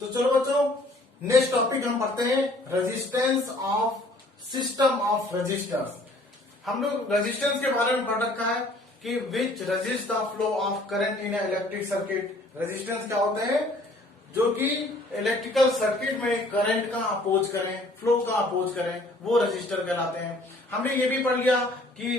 तो चलो बच्चों, नेक्स्ट टॉपिक हम पढ़ते हैं resistance of system of resistors. हम लोग रेजिस्टेंस के बारे में पढ़ रखा है कि विच resist the flow of current in electric circuit. Resistance क्या होते हैं? जो कि इलेक्ट्रिकल सर्किट में करंट का अपोज करें, फ्लो का अपोज करें, वो रजिस्टर कहलाते हैं। हमने ये भी पढ़ लिया कि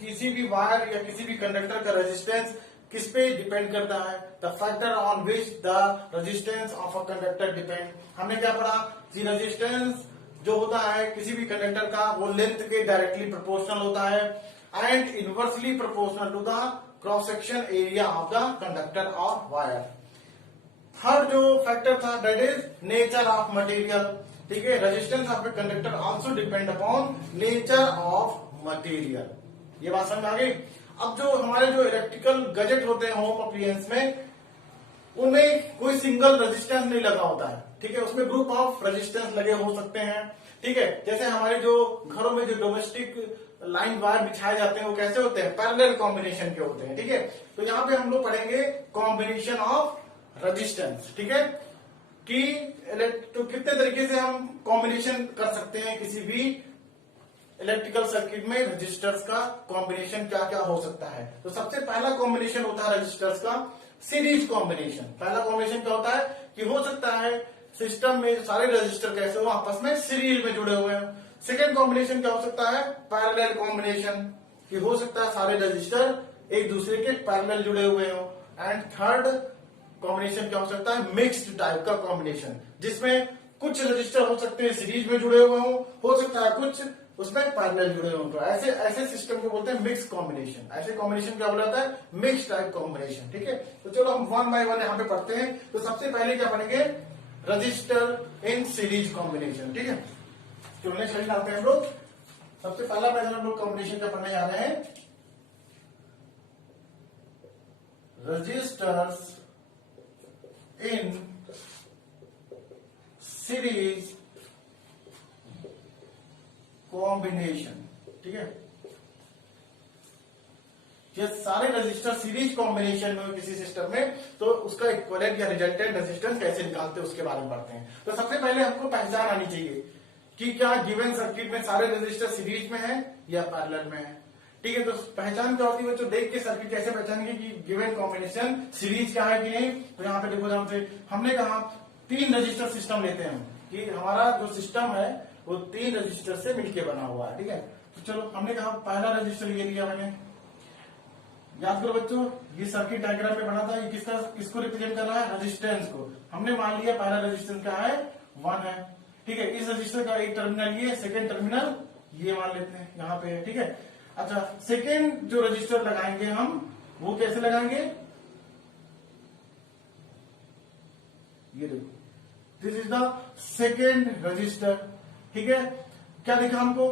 किसी भी वायर या किसी भी कंडक्टर का रेजिस्टेंस किस पे डिपेंड करता है, the factor on which the resistance of a conductor depend. हमने क्या पढ़ा कि रेजिस्टेंस जो होता है किसी भी कंडक्टर का वो लेंथ के डायरेक्टली प्रोपोर्शनल होता है and inversely proportional to the cross section area of the conductor और वायर। थर्ड जो फैक्टर था that is nature of material. ठीक है, resistance of a conductor also depend upon nature of material. ये बात समझ आ गई। अब जो हमारे जो इलेक्ट्रिकल गैजेट होते हैं होम अप्लायंस में, उनमें कोई सिंगल रेजिस्टेंस नहीं लगा होता है। ठीक है, उसमें ग्रुप ऑफ रेजिस्टेंस लगे हो सकते हैं। ठीक है, जैसे हमारे जो घरों में जो डोमेस्टिक लाइन वायर बिछाए जाते हैं वो कैसे होते हैं? पैरेलल कॉम्बिनेशन के होते हैं। ठीक है, तो यहाँ पे हम लोग पढ़ेंगे कॉम्बिनेशन ऑफ रेजिस्टेंस। ठीक है, कि तो कितने तरीके से हम कॉम्बिनेशन कर सकते हैं किसी भी इलेक्ट्रिकल सर्किट में रजिस्टर्स का कॉम्बिनेशन क्या क्या हो सकता है। तो सबसे पहला कॉम्बिनेशन होता है रजिस्टर्स का सीरीज कॉम्बिनेशन। पहला कॉम्बिनेशन क्या होता है कि हो सकता है सिस्टम में सारे रजिस्टर कैसे हो आपस में सीरीज में जुड़े हुए हैं। सेकेंड कॉम्बिनेशन क्या हो सकता है? पैरेलल कॉम्बिनेशन, कि हो सकता है सारे रजिस्टर एक दूसरे के पैरेलल जुड़े हुए हो। एंड थर्ड कॉम्बिनेशन क्या हो सकता है? मिक्स्ड टाइप का कॉम्बिनेशन, जिसमें कुछ रजिस्टर हो सकते हैं सीरीज में जुड़े हुए हो सकता है कुछ उसमें पैरेलल जुड़े हों। तो ऐसे ऐसे सिस्टम को बोलते हैं मिक्स कॉम्बिनेशन। ऐसे कॉम्बिनेशन क्या बोला जाता है? Mix type combination. ठीक है, तो चलो हम वन बाय वन यहाँ पे पढ़ते हैं। तो सबसे पहले क्या पढ़ेंगे? रजिस्टर इन सीरीज कॉम्बिनेशन। ठीक है, तो उन्हें सही लाते हैं हम लोग। सबसे पहला पहले हम लोग कॉम्बिनेशन क्या पढ़ने जा रहे हैं? Resistors in series combination. ठीक है, ये सारे रजिस्टर सीरीज कॉम्बिनेशन में किसी सिस्टम में, तो उसका इक्विवेलेंट या रिजल्टेंट रेजिस्टेंस कैसे निकालते हैं उसके बारे में पढ़ते हैं। तो सबसे पहले हमको पहचान आनी चाहिए कि क्या गिवन सर्किट में सारे रजिस्टर सीरीज में है या पैरेलल में है। ठीक है, तो पहचान क्या होती है बच्चों? देख के सर्किट कैसे पहचानेंगे कि गिवन कॉम्बिनेशन सीरीज का है कि नहीं। तो यहाँ पे देखो, जहां से हमने कहा 3 रजिस्टर सिस्टम लेते हैं कि हमारा जो सिस्टम है वो 3 रजिस्टर से मिलकर बना हुआ है। ठीक है, तो चलो हमने कहा पहला रजिस्टर ये लिया मैंने। याद करो बच्चों, ये सर्किट डायग्राम में बना था, ये किसको रिप्रेजेंट कर रहा है? रेजिस्टेंस को। हमने मान लिया पहला रेजिस्टेंस क्या है? 1 है। ठीक है, इस रजिस्टर का एक टर्मिनल ये, सेकेंड टर्मिनल ये मान लेते हैं यहाँ पे। ठीक है, अच्छा सेकेंड जो रजिस्टर लगाएंगे हम वो कैसे लगाएंगे? ये देखो, this is the second register. ठीक है, क्या लिखा हमको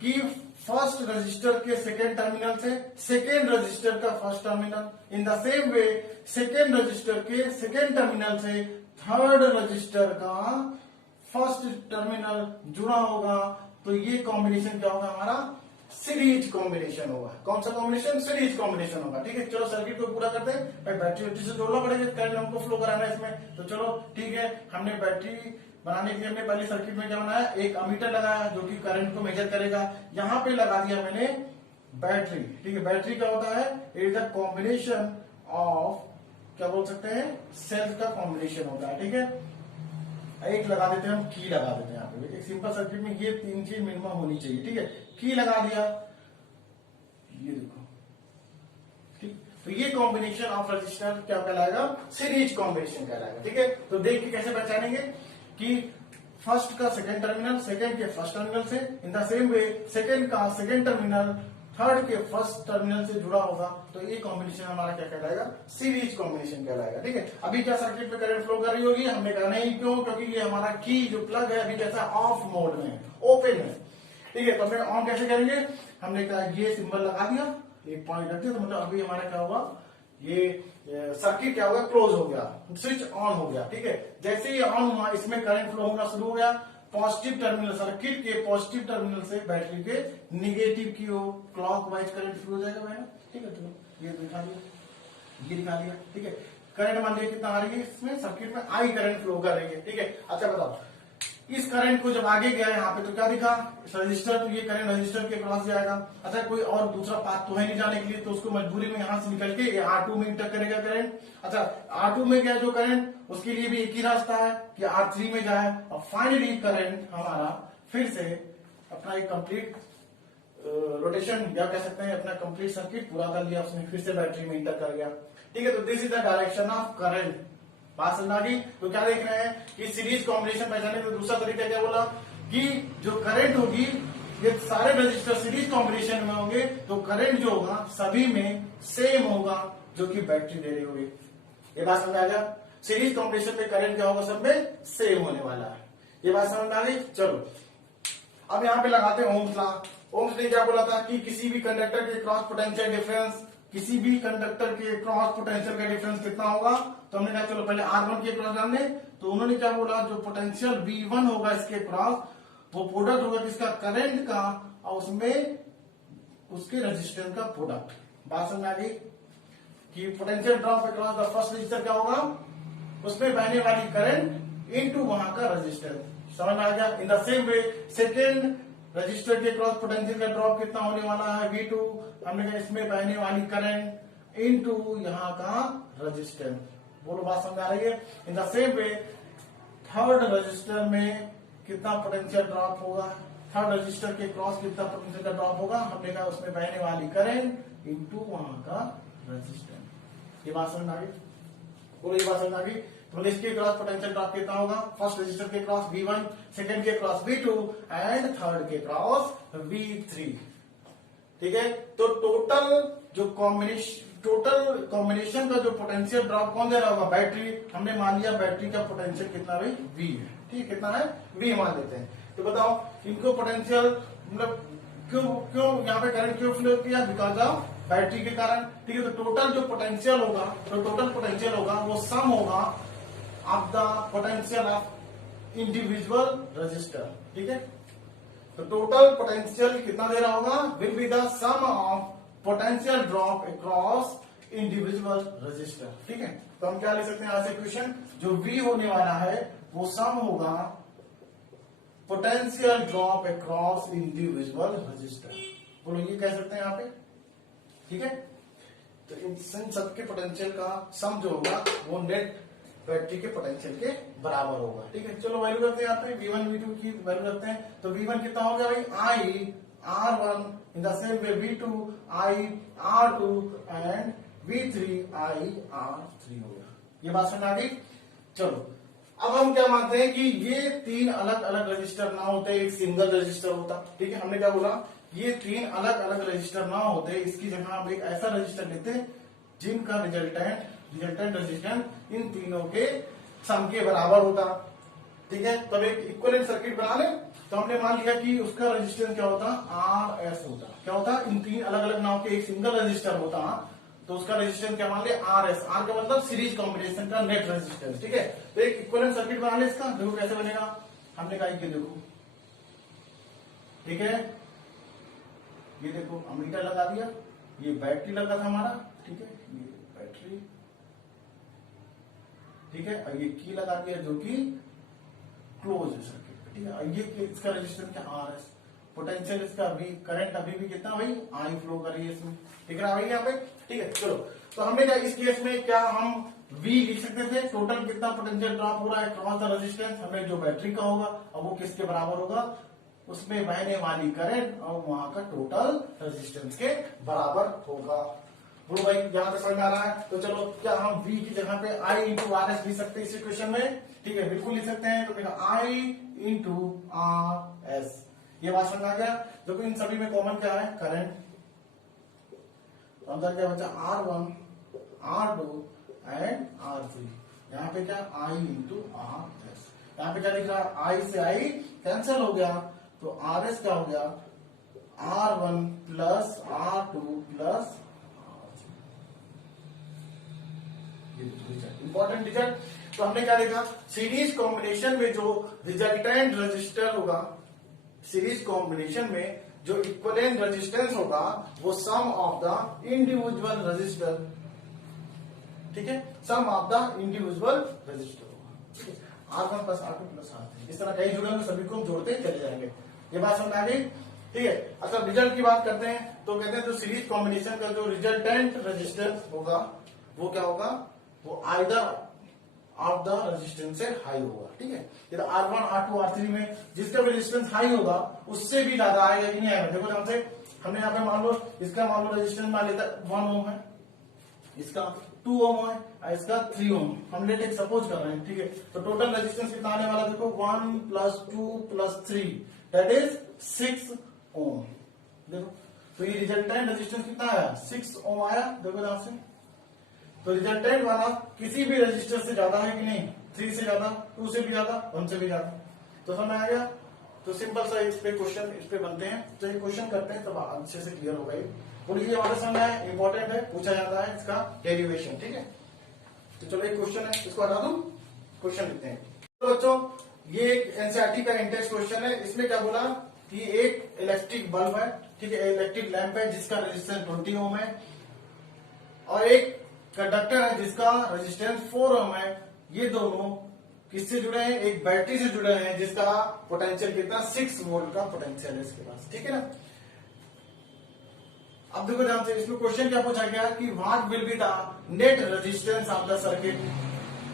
कि फर्स्ट रजिस्टर के सेकेंड टर्मिनल से सेकेंड रजिस्टर का first terminal, in the same way second register के सेकेंड टर्मिनल से थर्ड रजिस्टर का फर्स्ट टर्मिनल जुड़ा होगा। तो ये कॉम्बिनेशन क्या होगा? हमारा सीरीज कॉम्बिनेशन होगा। कौन सा कॉम्बिनेशन? सीरीज कॉम्बिनेशन होगा। ठीक है, चलो सर्किट को पूरा करते हैं। बैटरी वैटरी से जोड़ना पड़ेगा, करंट हमको फ्लो कराना है इसमें। तो चलो ठीक है, हमने बैटरी बनाने के लिए हमने पहले सर्किट में क्या बनाया? एक अमीटर लगाया जो कि करंट को मेजर करेगा। यहाँ पे लगा दिया मैंने बैटरी। ठीक है, बैटरी क्या होता है? It is the combination of, क्या बोल सकते हैं, सेल्स का कॉम्बिनेशन होता है। ठीक है, एक लगा देते हैं हम, की लगा देते हैं यहाँ पे। एक सिंपल सर्किट में ये 3 चीज मिनिमम होनी चाहिए। ठीक है, की लगा दिया, ये देखो। ठीक, तो ये कॉम्बिनेशन ऑफ रजिस्टर क्या कहलाएगा? सीरीज कॉम्बिनेशन कहलाएगा। ठीक है, तो देख के कैसे पहचानेंगे कि फर्स्ट का सेकेंड टर्मिनल सेकेंड के फर्स्ट टर्मिनल से, इन द सेम वे सेकेंड का सेकेंड टर्मिनल थर्ड के फर्स्ट टर्मिनल से जुड़ा होगा। तो ये कॉम्बिनेशन हमारा क्या कहलाएगा? सीरीज कॉम्बिनेशन कहलाएगा। ठीक है, अभी क्या सर्किट में करंट फ्लो कर रही होगी? हमने कहा नहीं, क्यों? क्योंकि ये हमारा की जो प्लग है अभी कैसा? ऑफ मोड में, ओपन है। ठीक है, तो हमें ऑन कैसे करेंगे? हमने कहा ये सिंबल लगा दिया, एक पॉइंट रख दिया, तो मतलब अभी हमारा क्या हुआ? ये सर्किट क्या होगा? क्लोज हो गया, स्विच ऑन हो गया। ठीक है, जैसे ही ऑन हुआ इसमें करंट फ्लो होना शुरू हो गया। पॉजिटिव टर्मिनल, सर्किट के पॉजिटिव टर्मिनल से बैटरी के निगेटिव की ओर क्लॉकवाइज करंट फ्लो हो जाएगा। ठीक है, चलो ये दिखा दिया, ये दिखा दिया। ठीक है, करंट मान लिया कितना आ रही है, इसमें सर्किट में आई करंट फ्लो कर रही है, ठीक है। अच्छा बताओ, इस करंट को जब आगे गया यहाँ पे तो क्या दिखा, रजिस्टर, तो ये करंट रजिस्टर के क्रॉस जाएगा। अच्छा, कोई और दूसरा पाथ तो है नहीं जाने के लिए, तो उसको मजबूरी में यहाँ से निकल के R2 में इंटर करेगा करंट। अच्छा, R2 में गया जो करंट, उसके लिए भी एक ही रास्ता है कि R3 में जाए, और फाइनली करंट हमारा फिर से अपना एक कंप्लीट रोटेशन या कह सकते हैं अपना कंप्लीट सर्किट पूरा कर लिया उसने, फिर से बैटरी में इंटर कर गया, ठीक है। तो this is the direction of current. बात समझ आ गई। तो क्या देख रहे हैं कि सीरीज कॉम्बिनेशन पहचानने का दूसरा तरीका क्या बोला कि जो करंट होगी, ये सारे रजिस्टर सीरीज कॉम्बिनेशन में होंगे, तो करंट जो होगा सभी में सेम होगा जो कि बैटरी दे रही होगी। ये बात समझ आ गया। सीरीज कॉम्बिनेशन में करंट क्या होगा, सब में सेम होने वाला है। ये बात समझ आ गई। चलो अब यहाँ पे लगाते हैं ओम्स लॉ। ओम्स ने क्या बोला था कि किसी भी कंडक्टर के क्रॉस पोटेंशियल डिफरेंस, किसी भी कंडक्टर के क्रॉस पोटेंशियल का डिफरेंस कितना होगा, तो हमने कहा चलो पहले R1 के क्रॉस जान ले। तो उन्होंने क्या बोला, जो पोटेंशियल V1 होगा इसके क्रॉस, वो प्रोडक्ट होगा किसका, करंट का, और उसमें उसके रेजिस्टेंस का प्रोडक्ट। बात समझ आ गई कि potential drop across the first resistor क्या होगा, उसमें बहने वाली करंट इनटू वहां का रेजिस्टेंस। समझ में आ गया। इन the same way second register के क्रॉस पोटेंशियल का ड्रॉप कितना होने वाला है, V2। हमने कहा इसमें बहने वाली करंट इनटू यहाँ का रेजिस्टेंस। बोलो बात समझ आ रही है। इन the same way third register में कितना पोटेंशियल ड्रॉप होगा, थर्ड रजिस्टर के क्रॉस कितना पोटेंशियल का ड्रॉप होगा, हमने कहा उसमें बहने वाली करंट इनटू वहां का रेजिस्टेंस। ये बात समझ आ गई। बोलो ये बात समझ आ गई। तो इसके क्रॉस पोटेंशियल ड्रॉप कितना होगा, फर्स्ट रजिस्टर के क्रॉस V1, सेकंड के क्रॉस V2 एंड थर्ड के क्रॉस V3, ठीक है। तो टोटल कॉम्बिनेशन का जो पोटेंशियल ड्रॉप कौन दे रहा होगा, बैटरी। हमने मान लिया बैटरी का पोटेंशियल कितना भाई, V है, ठीक, कितना है, V मान लेते हैं। तो बताओ इनको पोटेंशियल मतलब क्यों यहाँ पे करंट क्यों फ्लो किया, बिकॉज ऑफ बैटरी के कारण, ठीक है। तो टोटल जो पोटेंशियल होगा, वो सम होगा of the potential of individual resistor, ठीक है। तो टोटल पोटेंशियल कितना दे रहा होगा, will be the sum of potential drop across individual resistor, ठीक है। तो हम क्या ले सकते हैं यहाँ से क्वेश्चन, जो V होने वाला है वो सम होगा potential drop across individual register. बोलो ये कह सकते हैं यहाँ पे, ठीक है। तो इन सबके पोटेंशियल का सम जो होगा वो नेट बैटरी के पोटेंशियल के बराबर होगा, ठीक है। चलो वैल्यू करते हैं यहाँ पे, V1 V2 की वैल्यू करते हैं। तो V1 कितना हो गया भाई, I R1, in the same way V2 I R2 and V3 I R3 हो गया। ये बात समझ आ गई। चलो अब हम क्या मानते हैं कि ये तीन अलग अलग रजिस्टर ना होते, एक सिंगल रजिस्टर होता, ठीक है। हमने क्या बोला, ये तीन अलग अलग रजिस्टर ना होते, इसकी जगह हम एक ऐसा रजिस्टर लेते जिनका रिजल्टेंट रेजिस्टेंस इन तीनों के सम के बराबर होता, ठीक है। तब एक इक्विवेलेंट सर्किट बना ले। तो हमने मान लिया कि उसका रेजिस्टेंस क्या होता, RS होता। क्या होता, इन तीन अलग अलग नाव के एक सिंगल रजिस्टर होता, तो उसका रेजिस्टेंस क्या मान ले, RS। R का मतलब सीरीज कॉम्बिनेशन का नेट रेजिस्टेंस, ठीक है। तो एक इक्विवेलेंट सर्किट बना ले इसका, देखो कैसे बनेगा। हमने कहा कि देखो, ठीक है, ये देखो अमीटर लगा दिया, ये बैटरी लगा था हमारा, ठीक है, ये बैटरी, ठीक है, और ये की लगा दिया जो कि क्लोज है सर्किट, ठीक है। और ये इसका रेजिस्टेंस क्या, RS। पोटेंशियल इसका V, करंट अभी भी कितना भाई, I फ्लो कर रही है इसमें, ठीक है भाई यहाँ पे, ठीक है। चलो तो हमने क्या इस केस में क्या हम V लिख सकते थे, टोटल कितना पोटेंशियल ड्रॉप हो रहा है क्रॉस द रेजिस्टेंस, हमें जो बैटरी का होगा और वो किसके बराबर होगा, उसमें बहने वाली करंट और वहां का टोटल रेजिस्टेंस के बराबर होगा। बोलो भाई यहाँ पे समझ में आ रहा है। तो चलो क्या हम V की जगह पे I इंटू RS लिख सकते हैं इस इक्वेशन में, ठीक है, बिल्कुल लिख सकते हैं। तो देखा I इंटू RS, ये बात समझ आ गया। देखो इन सभी में कॉमन क्या है, करंट। अंदर क्या बचा, R1 R2 एंड R3। यहाँ पे क्या, I इंटू RS। यहाँ पे क्या लिख रहा है, I से I कैंसिल हो गया, तो RS क्या हो गया, R1 plus R2 plus important result. तो हमने क्या देखा, सीरीज कॉम्बिनेशन में जो रिजल्टेंट रेजिस्टर होगा, सीरीज कॉम्बिनेशन में जो इक्विवेलेंट रेजिस्टेंस होगा वो सम ऑफ द इंडिविजुअल रेजिस्टर ठीक है, सम ऑफ द इंडिविजुअल रजिस्टर होगा, ठीक है, R1 plus R2 plus R3, इस तरह कई जुड़े होंगे, सभी को हम जोड़ते चले जाएंगे। ये बात समझ आ गई, ठीक है। अच्छा रिजल्ट की बात करते हैं तो कहते हैं जो सीरीज कॉम्बिनेशन का जो रिजल्टेंट रेजिस्टेंस होगा वो क्या होगा, वो आइदर ऑफ द रेजिस्टेंस से हाई होगा, ठीक है। यदि R1 R2 R3 में जिसका भी रेजिस्टेंस हाई होगा उससे भी ज्यादा आएगा कि नहीं आएगा। देखो ध्यान से, हमने यहाँ पे मान लो इसका मान लो रेजिस्टेंस मान लेता 1 ओम है, इसका 2 ओम है और इसका 3 ओम, हम लेट एक सपोज कर रहे हैं, ठीक है। तो टोटल रेजिस्टेंस कितना आने वाला देखो 1 प्लस 2 प्लस 3 दैट इज 6 ओम। देखो तो ये रिजल्टेंट रेजिस्टेंस कितना आया 6 ओम आया। देखो ध्यान से, तो रिजल्टेंट वाला किसी भी रजिस्टर से ज्यादा है कि नहीं, 3 से ज्यादा, 2 से भी ज्यादा, 1 से भी ज्यादा। तो समझ आ गया। तो सिंपल सा इस पे क्वेश्चन इस पे बनते हैं, तो ये क्वेश्चन करते हैं तब अच्छे से क्लियर होगा। और ये वाला समझ है इंपॉर्टेंट है, पूछा जाता है इसका डेरिवेशन, ठीक है। तो चलो एक क्वेश्चन है, इसको हटा दूं, क्वेश्चन लिखते हैं। तो बच्चों ये एक एनसीईआरटी का इंटेक्स क्वेश्चन है। इसमें क्या बोला कि एक इलेक्ट्रिक बल्ब है, ठीक है, इलेक्ट्रिक लैंप है जिसका रेजिस्टेंस 20 ओम है, और एक कंडक्टर है जिसका रेजिस्टेंस 4 ओम है। ये दोनों किससे जुड़े हैं, एक बैटरी से जुड़े हैं जिसका पोटेंशियल कितना 6 वोल्ट का पोटेंशियल है इसके पास, ठीक है ना। अब देखो ध्यान से, इसमें क्वेश्चन क्या पूछा गया कि what will be the net resistance of the circuit,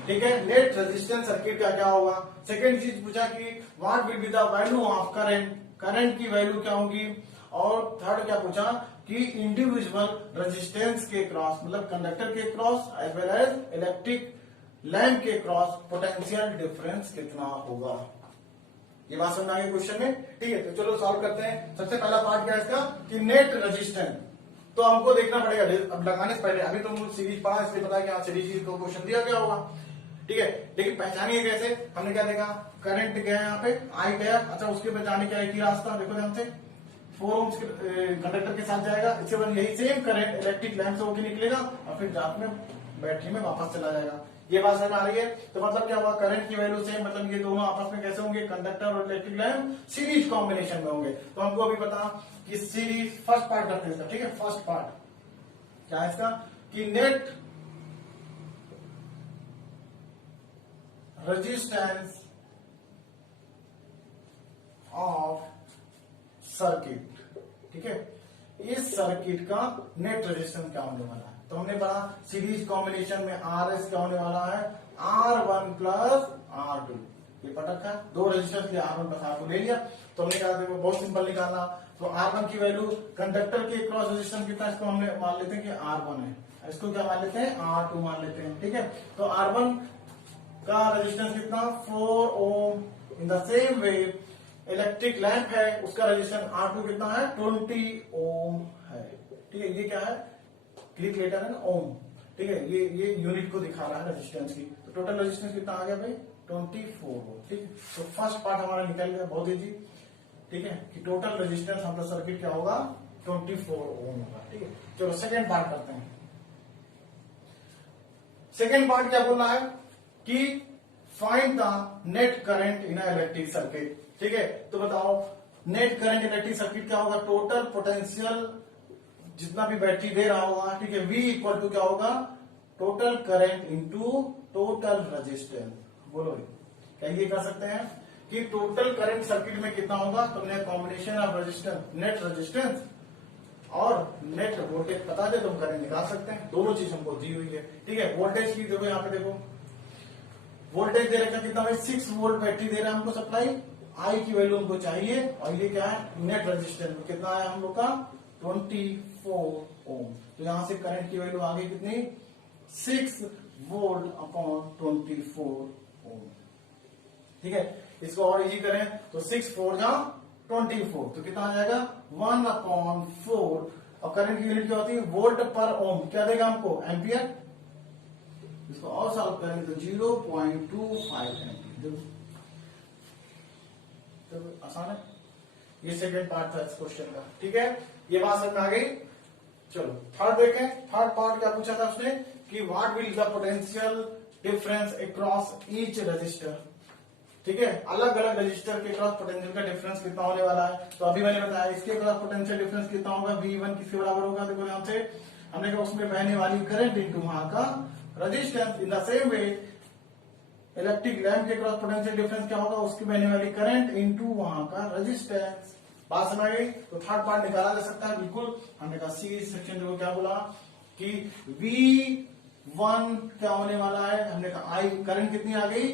ठीक है, नेट रेजिस्टेंस सर्किट का क्या होगा। सेकेंड चीज पूछा कि what will be the value of current, current की वैल्यू क्या होगी। और थर्ड क्या पूछा कि इंडिविजुअल रेजिस्टेंस के क्रॉस, मतलब कंडक्टर के cross as well as electric lamp के क्रॉस पोटेंशियल डिफरेंस कितना होगा। ये बात समझ आ गई क्वेश्चन में, ठीक है। तो चलो सॉल्व करते हैं। सबसे पहला पार्ट क्या है इसका कि नेट रेजिस्टेंस, तो हमको देखना पड़ेगा अब लगाने से पहले, अभी तो हम सीरीज पढ़ा इसलिए पता है कि सीरीज को क्वेश्चन दिया गया होगा, ठीक है। लेकिन पहचानिए कैसे, हमने क्या देखा, करंट गया यहाँ पे आई गया, अच्छा उसके पहचाने क्या है कि रास्ता, देखो ध्यान से 4 ओम कंडक्टर के साथ जाएगा, इसके बाद यही सेम करंट इलेक्ट्रिक लैंप से होकर निकलेगा और फिर रात में बैटरी में वापस चला जाएगा। ये बात समझ आ रही है। तो मतलब क्या हुआ, करंट की वैल्यू सेम, मतलब ये दोनों आपस में कैसे होंगे, कंडक्टर और इलेक्ट्रिक लैंप सीरीज कॉम्बिनेशन में होंगे। तो हमको अभी पता कि सीरीज फर्स्ट पार्ट करते हैं इसका, ठीक है। फर्स्ट पार्ट क्या है इसका कि नेट रेजिस्टेंस ऑफ सर्किट, ठीक है, इस सर्किट का नेट रेजिस्टेंस क्या होने वाला है। तो हमने पढ़ा सीरीज कॉम्बिनेशन में RS क्या होने वाला है R1 प्लस R2, ये पटक है, दो रेजिस्टेंस के R1 प्लस R2 ले लिया। तो हमने कहा देखो बहुत सिंपल निकालना, तो R1 की वैल्यू कंडक्टर के क्रॉस रेजिस्टेंस कितना, इसको हमने मान लेते हैं कि R1 है, इसको क्या मान लेते हैं R2 मान लेते हैं, ठीक है। तो R1 का रेजिस्टेंस कितना 4 ohm. In the same way electric lamp है उसका रेजिस्टेंस R2 कितना है 20 ओम है, ठीक है। ये क्या है क्लिक लेटर है ना ओम, ठीक है, ये यूनिट को दिखा रहा है रेजिस्टेंस की। तो टोटल रेजिस्टेंस कितना आ गया भाई 24 ओम, ठीक है। तो फर्स्ट पार्ट हमारा निकल गया, बहुत इजी, ठीक है, कि total resistance of the circuit क्या होगा 24 ओम होगा, ठीक है। चलो सेकेंड पार्ट करते हैं। सेकेंड पार्ट क्या बोल रहा है कि find the net current in electric circuit, ठीक है। तो बताओ नेट करंट इलेक्ट्रिक सर्किट क्या होगा, टोटल पोटेंशियल जितना भी बैटरी दे रहा होगा, ठीक है, V इक्वल टू क्या होगा total current into total resistance. बोलो क्या ये कर सकते हैं कि टोटल करंट सर्किट में कितना होगा, तुमने combination of resistance net resistance और नेट वोल्टेज पता दे तो हम करंट निकाल सकते हैं। दोनों चीज हमको दी हुई है, ठीक है। वोल्टेज की देखो यहाँ पे देखो वोल्टेज दे रखा कितना भाई 6 वोल्ट बैटरी दे रहा है हमको सप्लाई, आई की वैल्यू हमको चाहिए, और ये क्या है नेट रेजिस्टेंस कितना है हम लोग का 24 ओम। तो यहां से करंट की वैल्यू आ गई कितनी 6 वोल्ट अपॉन 24 ओम, ठीक है। इसको और इजी करें तो 6 4 जा 24, तो कितना आ जाएगा 1/4, और करंट की यूनिट क्या होती है वोल्ट पर ओम, क्या देगा हमको एम्पियर। इसको और सॉल्व करेंगे तो 0.25 एम्पियर, तो आसान है। ये सेकंड पार्ट था इस क्वेश्चन का, ठीक है। ये बात समझ आ गई। चलो थर्ड देखें। थर्ड पार्ट क्या पूछा था उसने कि what will the potential difference across each resistor, ठीक है। अलग अलग रजिस्टर के क्रॉस पोटेंशियल का डिफरेंस कितना होने वाला है। तो अभी मैंने बताया इसके क्रॉस पोटेंशियल डिफरेंस कितना होगा V1 किसके बराबर होगा। देखो यहाँ से हमने कहा उसमें बहने वाली करंट इंटू वहां का resistance in the same way electric lamp के क्रॉस पोटेंशियल डिफरेंस क्या होगा, उसकी बहने वाली करंट इनटू वहां का रेजिस्टेंस। बात समझ गई? तो थर्ड पार्ट निकाला जा सकता है बिल्कुल। हमने कहा सी सेक्शन जो क्या बोला कि V1 क्या होने वाला है, हमने कहा आई करंट कितनी आ गई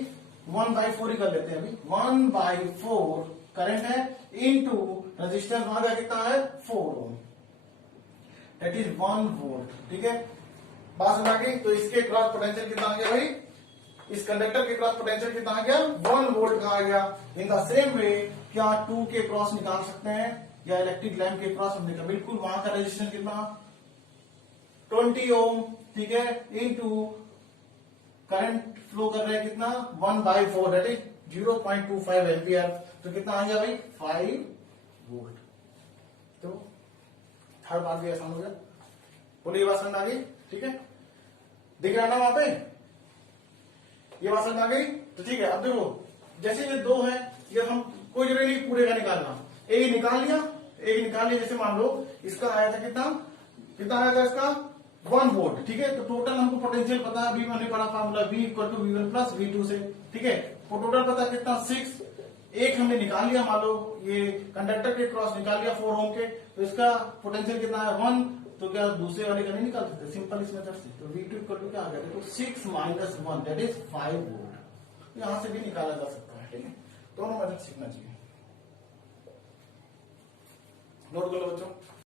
1/4 ही कर लेते हैं अभी, 1/4 करंट है इनटू रेजिस्टेंस वहां का कितना है 4 ओम, दैट इज 1 वोल्ट। ठीक है, बात समझ आ गई? तो इसके क्रॉस पोटेंशियल कितना आ गया भाई, इस कंडक्टर के क्रॉस पोटेंशियल कितना आ गया 1 वोल्ट का आ गया। इन द सेम वे क्या 2 के क्रॉस निकाल सकते हैं या इलेक्ट्रिक लैंप के क्रॉस, हमने कहा बिल्कुल वहां का रेजिस्टेंस कितना 20 ओम। ठीक है, इनटू करंट फ्लो कर रहे हैं कितना 1/4 दैट इज 0.25 एम्पियर, तो कितना आ गया भाई 5 वोल्ट। तो थर्ड बात भी आसान हो गया। बोलिए ये बात समझ आ गई? ठीक है, दिख रहा ना वहां पे, ये बात समझ आ गई? तो ठीक है, अब देखो जैसे ये दो है, ये हम कोई जरूरी नहीं पूरे का निकालना, एक निकाल लिया, एक निकाल लिया। जैसे मान लो इसका आया था कितना कितना आया था इसका 1 वोल्ट। ठीक है, तो टोटल हमको पोटेंशियल पता है, अभी मैंने पढ़ा फार्मूला V = V1 + V2 से। ठीक है, तो टोटल पता कितना 6, एक हमने निकाल लिया, मान लो ये कंडक्टर के क्रॉस निकाल लिया 4 ओम के, तो इसका पोटेंशियल कितना है 1, तो क्या दूसरे वाले का नहीं निकाल सकते सिंपल इस मेथड से। तो V2 = क्या आ गया, तो 6 - 1 दैट इज 5 वोल्ट। यहां से भी निकाला जा सकता है। ठीक है, दोनों मेथड सीखना चाहिए। नोट कर लो बच्चों।